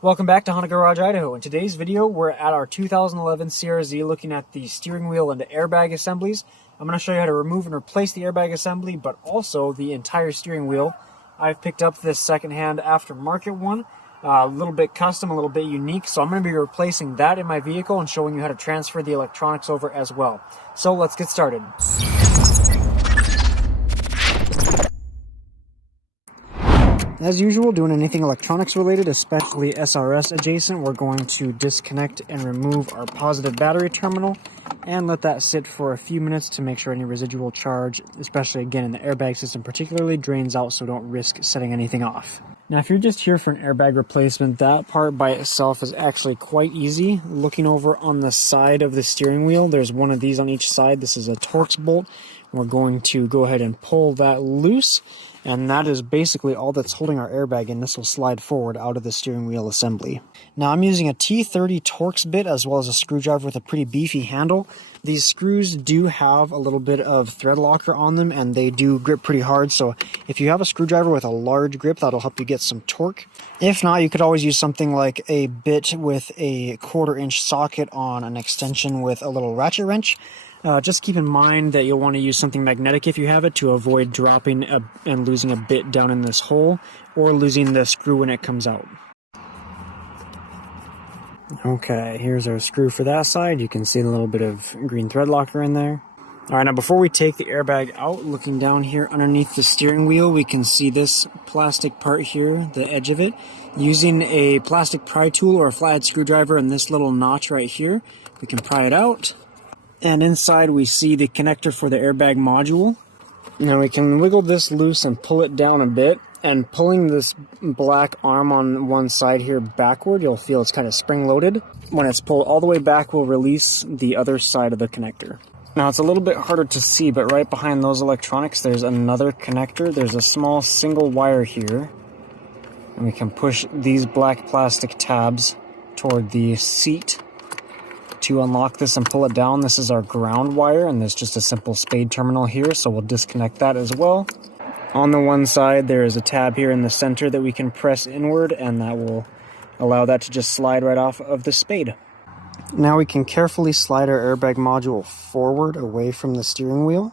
Welcome back to Honda Garage, Idaho. In today's video, we're at our 2011 CRZ looking at the steering wheel and the airbag assemblies. I'm going to show you how to remove and replace the airbag assembly, but also the entire steering wheel. I've picked up this secondhand aftermarket one, a little bit custom, a little bit unique, so I'm going to be replacing that in my vehicle and showing you how to transfer the electronics over as well. So let's get started. As usual, doing anything electronics related, especially SRS adjacent, we're going to disconnect and remove our positive battery terminal and let that sit for a few minutes to make sure any residual charge, especially again in the airbag system particularly, drains out so don't risk setting anything off. Now if you're just here for an airbag replacement, that part by itself is actually quite easy. Looking over on the side of the steering wheel, there's one of these on each side. This is a Torx bolt. We're going to go ahead and pull that loose, and that is basically all that's holding our airbag in. This will slide forward out of the steering wheel assembly. Now I'm using a T30 Torx bit as well as a screwdriver with a pretty beefy handle. These screws do have a little bit of thread locker on them and they do grip pretty hard, so if you have a screwdriver with a large grip, that'll help you get some torque. If not, you could always use something like a bit with a 1/4 inch socket on an extension with a little ratchet wrench. Just keep in mind that you'll want to use something magnetic if you have it to avoid dropping and losing a bit down in this hole or losing the screw when it comes out. Okay, here's our screw for that side. You can see the little bit of green thread locker in there. Alright, now before we take the airbag out, looking down here underneath the steering wheel, we can see this plastic part here, the edge of it. Using a plastic pry tool or a flathead screwdriver and this little notch right here, we can pry it out. And inside we see the connector for the airbag module. Now we can wiggle this loose and pull it down a bit, and pulling this black arm on one side here backward, you'll feel it's kind of spring-loaded. When it's pulled all the way back, we'll release the other side of the connector. Now it's a little bit harder to see, but right behind those electronics there's another connector. There's a small single wire here, and we can push these black plastic tabs toward the seat to unlock this and pull it down. This is our ground wire, and there's just a simple spade terminal here, so we'll disconnect that as well. On the one side there is a tab here in the center that we can press inward, and that will allow that to just slide right off of the spade. Now we can carefully slide our airbag module forward away from the steering wheel.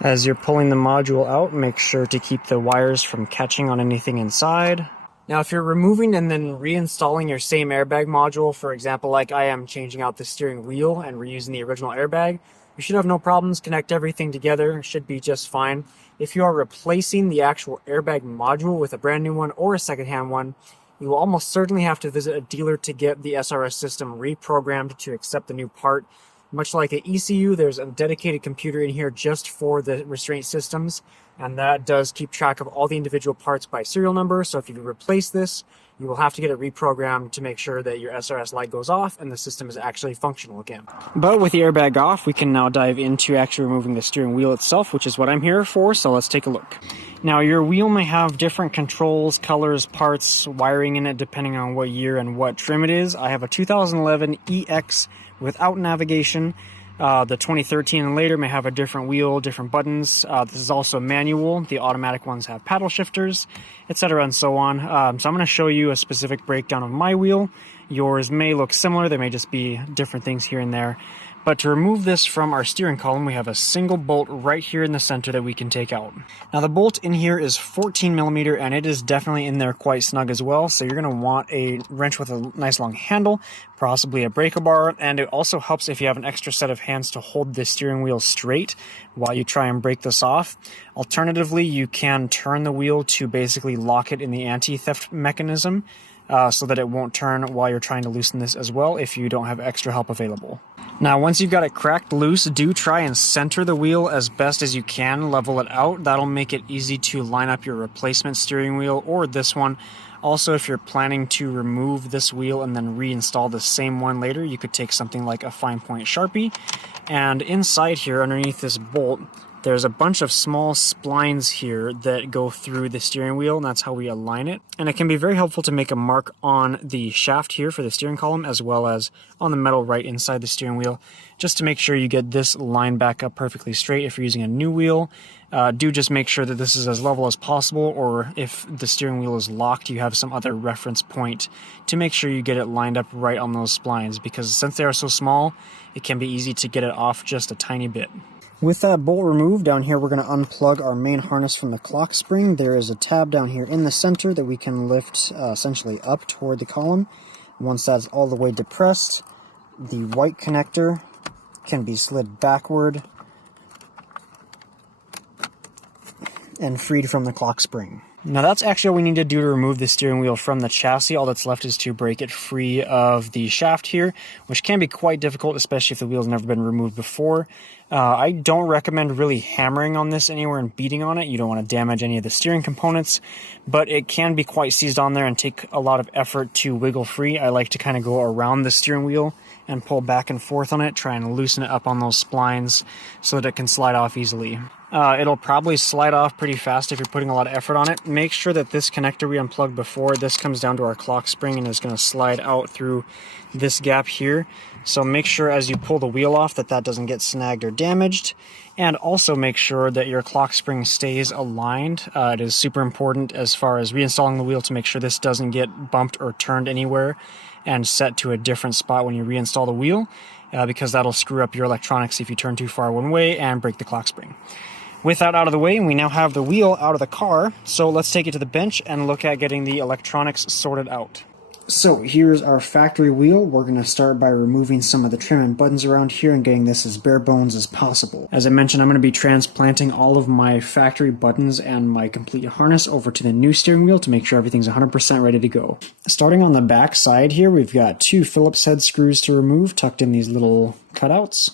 As you're pulling the module out, make sure to keep the wires from catching on anything inside. Now if you're removing and then reinstalling your same airbag module, for example like I am changing out the steering wheel and reusing the original airbag, you should have no problems. Connect everything together, it should be just fine. If you are replacing the actual airbag module with a brand new one or a secondhand one, you will almost certainly have to visit a dealer to get the SRS system reprogrammed to accept the new part. Much like an ECU, there's a dedicated computer in here just for the restraint systems, and that does keep track of all the individual parts by serial number. So if you replace this, you will have to get it reprogrammed to make sure that your SRS light goes off and the system is actually functional again. But with the airbag off, we can now dive into actually removing the steering wheel itself, which is what I'm here for, so let's take a look. Now your wheel may have different controls, colors, parts, wiring in it depending on what year and what trim it is. I have a 2011 EX without navigation. The 2013 and later may have a different wheel, different buttons. This is also manual. The automatic ones have paddle shifters, etc. and so on. So I'm going to show you a specific breakdown of my wheel. Yours may look similar. There may just be different things here and there. But to remove this from our steering column, we have a single bolt right here in the center that we can take out. Now the bolt in here is 14 millimeter, and it is definitely in there quite snug as well. So you're going to want a wrench with a nice long handle, possibly a breaker bar, and it also helps if you have an extra set of hands to hold the steering wheel straight while you try and break this off. Alternatively, you can turn the wheel to basically lock it in the anti-theft mechanism so that it won't turn while you're trying to loosen this as well if you don't have extra help available. Now once you've got it cracked loose, do try and center the wheel as best as you can, level it out. That'll make it easy to line up your replacement steering wheel or this one. Also, if you're planning to remove this wheel and then reinstall the same one later, you could take something like a fine point Sharpie, and inside here underneath this bolt There's a bunch of small splines here that go through the steering wheel, and that's how we align it. And it can be very helpful to make a mark on the shaft here for the steering column, as well as on the metal right inside the steering wheel, just to make sure you get this line back up perfectly straight. If you're using a new wheel, do just make sure that this is as level as possible, or if the steering wheel is locked, you have some other reference point to make sure you get it lined up right on those splines, because since they are so small, it can be easy to get it off just a tiny bit. With that bolt removed, down here we're going to unplug our main harness from the clock spring. There is a tab down here in the center that we can lift essentially up toward the column. Once that's all the way depressed, the white connector can be slid backward and freed from the clock spring. Now that's actually what we need to do to remove the steering wheel from the chassis. All that's left is to break it free of the shaft here, which can be quite difficult, especially if the wheel's never been removed before. I don't recommend really hammering on this anywhere and beating on it. You don't want to damage any of the steering components, but it can be quite seized on there and take a lot of effort to wiggle free. I like to kind of go around the steering wheel and pull back and forth on it, try and loosen it up on those splines so that it can slide off easily. It'll probably slide off pretty fast if you're putting a lot of effort on it. Make sure that this connector we unplugged before, this comes down to our clock spring and is going to slide out through this gap here. So make sure as you pull the wheel off that that doesn't get snagged or damaged. And also make sure that your clock spring stays aligned. It is super important as far as reinstalling the wheel to make sure this doesn't get bumped or turned anywhere and set to a different spot when you reinstall the wheel, because that'll screw up your electronics if you turn too far one way and break the clock spring. With that out of the way, we now have the wheel out of the car, so let's take it to the bench and look at getting the electronics sorted out. So here's our factory wheel. We're going to start by removing some of the trim and buttons around here and getting this as bare bones as possible. As I mentioned, I'm going to be transplanting all of my factory buttons and my complete harness over to the new steering wheel to make sure everything's 100% ready to go. Starting on the back side here, we've got 2 Phillips head screws to remove, tucked in these little cutouts.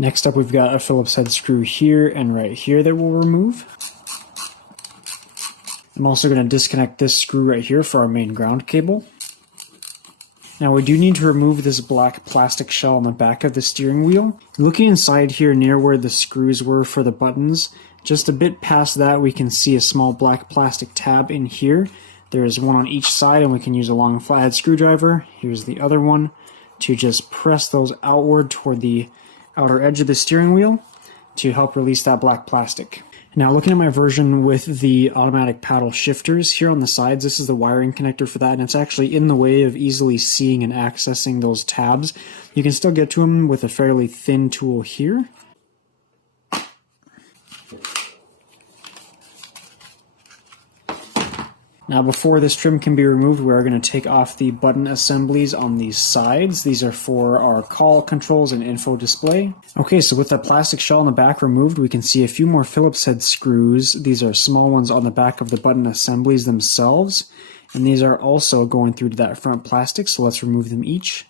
Next up, we've got a Phillips head screw here and right here that we'll remove. I'm also going to disconnect this screw right here for our main ground cable. Now we do need to remove this black plastic shell on the back of the steering wheel. Looking inside here near where the screws were for the buttons, just a bit past that we can see a small black plastic tab in here. There is one on each side and we can use a long flathead screwdriver. Here's the other one to just press those outward toward the outer edge of the steering wheel to help release that black plastic. Now looking at my version with the automatic paddle shifters, here on the sides, this is the wiring connector for that, and it's actually in the way of easily seeing and accessing those tabs. You can still get to them with a fairly thin tool here. Now before this trim can be removed, we're going to take off the button assemblies on these sides. These are for our call controls and info display. Okay, so with that plastic shell on the back removed, we can see a few more Phillips head screws. These are small ones on the back of the button assemblies themselves. And these are also going through to that front plastic, so let's remove them each.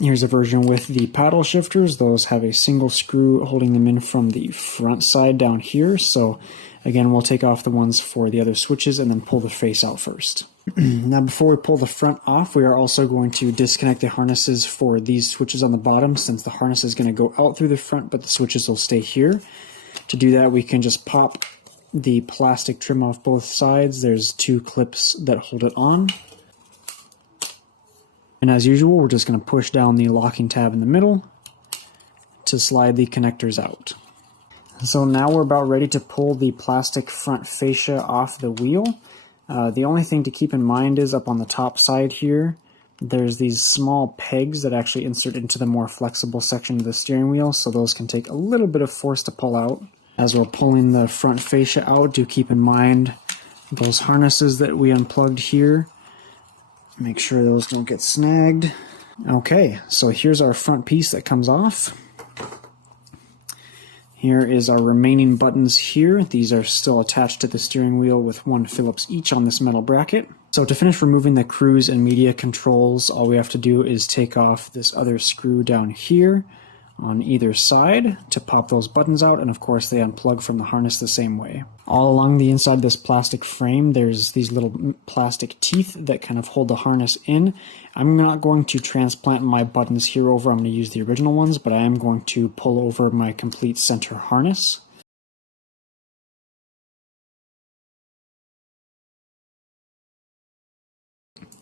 Here's a version with the paddle shifters. Those have a single screw holding them in from the front side down here. So again, we'll take off the ones for the other switches and then pull the face out first. Now before we pull the front off, we are also going to disconnect the harnesses for these switches on the bottom, since the harness is going to go out through the front, but the switches will stay here. To do that, we can just pop the plastic trim off both sides. There's 2 clips that hold it on. And as usual, we're just going to push down the locking tab in the middle to slide the connectors out. So now we're about ready to pull the plastic front fascia off the wheel. The only thing to keep in mind is up on the top side here, there's these small pegs that actually insert into the more flexible section of the steering wheel, so those can take a little bit of force to pull out. As we're pulling the front fascia out, do keep in mind those harnesses that we unplugged here. Make sure those don't get snagged. Okay, so here's our front piece that comes off. Here is our remaining buttons here. These are still attached to the steering wheel with 1 Phillips each on this metal bracket. So to finish removing the cruise and media controls, all we have to do is take off this other screw down here on either side to pop those buttons out, and of course they unplug from the harness the same way. All along the inside of this plastic frame, there's these little plastic teeth that kind of hold the harness in. I'm not going to transplant my buttons here over. I'm going to use the original ones, but I am going to pull over my complete center harness.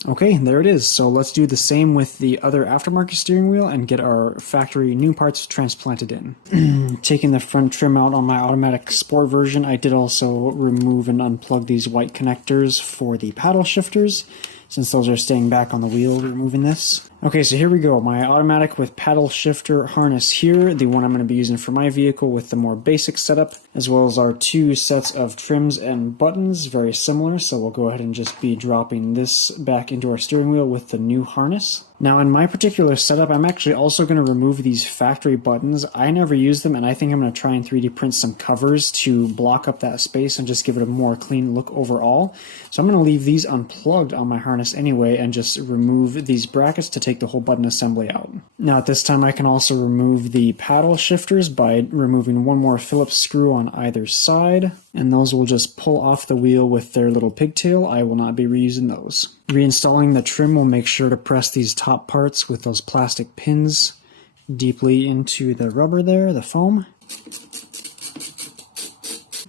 Okay, there it is. So let's do the same with the other aftermarket steering wheel and get our factory new parts transplanted in. Taking the front trim out on my automatic sport version, I did also remove and unplug these white connectors for the paddle shifters, since those are staying back on the wheel, removing this. Okay, so here we go. My automatic with paddle shifter harness here, the one I'm going to be using for my vehicle with the more basic setup, as well as our two sets of trims and buttons, very similar, so we'll go ahead and just be dropping this back into our steering wheel with the new harness. Now in my particular setup, I'm actually also going to remove these factory buttons. I never use them, and I think I'm going to try and 3D print some covers to block up that space and just give it a more clean look overall. So I'm going to leave these unplugged on my harness anyway and just remove these brackets to take the whole button assembly out. Now at this time I can also remove the paddle shifters by removing one more Phillips screw on either side, and those will just pull off the wheel with their little pigtail. I will not be reusing those. Reinstalling the trim will make sure to press these top parts with those plastic pins deeply into the rubber there, the foam.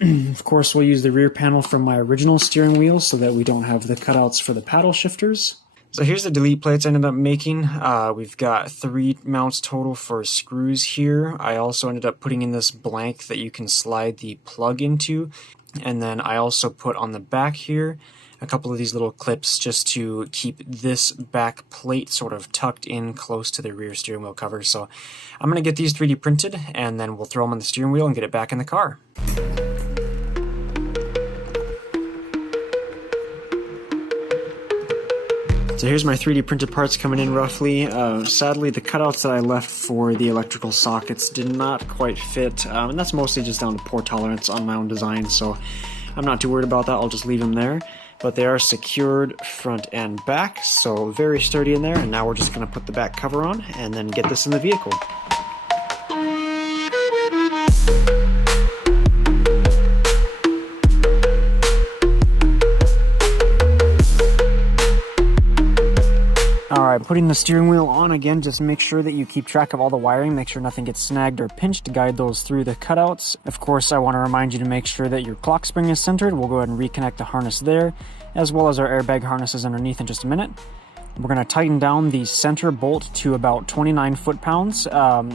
Of course, we'll use the rear panel from my original steering wheel so that we don't have the cutouts for the paddle shifters. So here's the delete plates I ended up making. We've got 3 mounts total for screws here. I also ended up putting in this blank that you can slide the plug into. And then I also put on the back here a couple of these little clips just to keep this back plate sort of tucked in close to the rear steering wheel cover. So I'm going to get these 3D printed, and then we'll throw them on the steering wheel and get it back in the car. So here's my 3D printed parts coming in roughly. Sadly, the cutouts that I left for the electrical sockets did not quite fit, and that's mostly just down to poor tolerance on my own design, so I'm not too worried about that. I'll just leave them there. But they are secured front and back, so very sturdy in there, and now we're just going to put the back cover on and then get this in the vehicle. Alright, putting the steering wheel on again, just make sure that you keep track of all the wiring, make sure nothing gets snagged or pinched to guide those through the cutouts. Of course, I want to remind you to make sure that your clock spring is centered. We'll go ahead and reconnect the harness there, as well as our airbag harnesses underneath in just a minute. We're going to tighten down the center bolt to about 29 foot-pounds,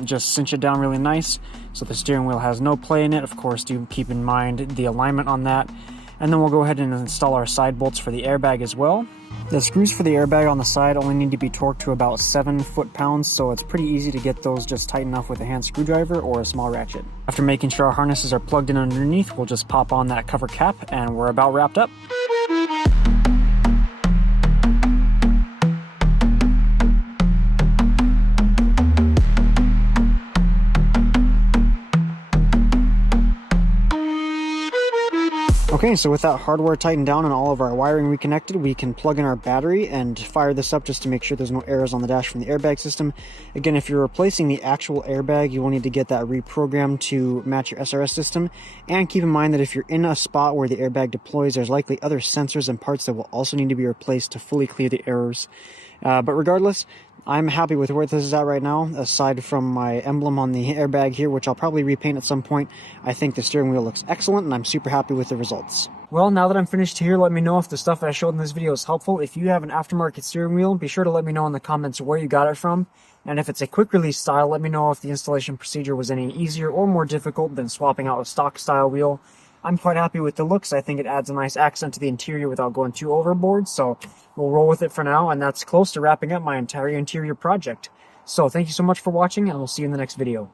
just cinch it down really nice so the steering wheel has no play in it. Of course, do keep in mind the alignment on that. And then we'll go ahead and install our side bolts for the airbag as well. The screws for the airbag on the side only need to be torqued to about 7 foot-pounds, so it's pretty easy to get those just tight enough with a hand screwdriver or a small ratchet. After making sure our harnesses are plugged in underneath, we'll just pop on that cover cap and we're about wrapped up. Okay, so with that hardware tightened down and all of our wiring reconnected, we can plug in our battery and fire this up just to make sure there's no errors on the dash from the airbag system. Again, if you're replacing the actual airbag, you will need to get that reprogrammed to match your SRS system. And keep in mind that if you're in a spot where the airbag deploys, there's likely other sensors and parts that will also need to be replaced to fully clear the errors. But regardless, I'm happy with where this is at right now. Aside from my emblem on the airbag here, which I'll probably repaint at some point, I think the steering wheel looks excellent and I'm super happy with the results. Well, now that I'm finished here, let me know if the stuff I showed in this video is helpful. If you have an aftermarket steering wheel, be sure to let me know in the comments where you got it from. And if it's a quick release style, let me know if the installation procedure was any easier or more difficult than swapping out a stock style wheel. I'm quite happy with the looks. I think it adds a nice accent to the interior without going too overboard, so we'll roll with it for now, and that's close to wrapping up my entire interior project. So thank you so much for watching, and we'll see you in the next video.